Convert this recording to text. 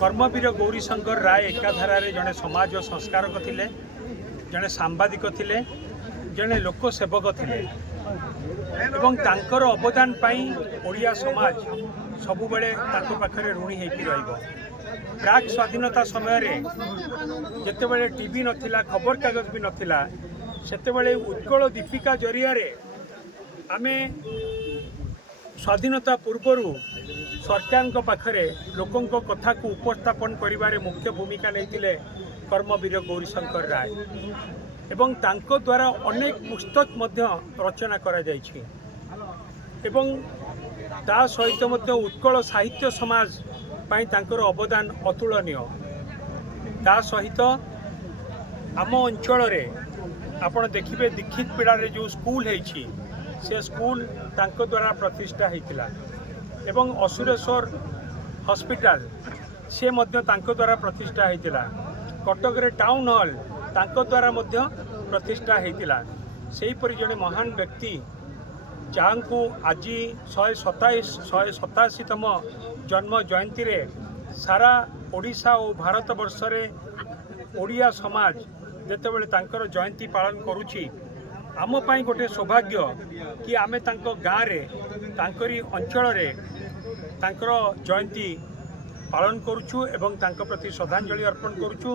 कर्मवीर गौरीशंकर राय एकाधारा जड़े समाज संस्कारक थिले, जड़े सांबादिक थिले, जड़े लोकसेवक थिले एवं तांकर अवदान पाई ओडिया समाज सबुबले तांको पाखरे ऋणी होइकी रहिबो। प्राक स्वाधीनता समय जेतेबेले टीवी नथिला, खबर कागज भी नथिला, सेतेबेले उत्कल दीपिका जरिया आमे स्वाधीनता पूर्वरु सरकार पाखरे लोकों कथा को उपस्थापन करिबारे मुख्य भूमिका नहीं कर्मवीर गौरीशंकर राय एवं तांको द्वारा अनेक पुस्तक मध्य रचना करा जायछि एवं ता सहित मध्य उत्कल साहित्य समाज पाई तांकर अवदान अतुलनीय। ता सहित आम अंचल रे आपण देखिबे दीक्षित पीड़ा जो स्कूल है से स्कूल तांको द्वारा प्रतिष्ठा होता एवं असुरेश्वर हॉस्पिटल से मध्य तांको द्वारा प्रतिष्ठा होता। कटक रे टाउन हॉल तांको द्वारा मध्य प्रतिष्ठा होता। सेही परि जने महान व्यक्ति जहाँ को आज 187तम जन्म जयंती रे सारा ओडिशा और भारत वर्ष रे ओडिया समाज जेतेबेले तांकर जयंती पालन करुछि आम पाई गोटे सौभाग्य कि आमे तांको गाँव रे तांकरी अंचल रे तांकर जयंती पालन करुछु एवं तांको प्रति श्रद्धांजलि अर्पण करुछु।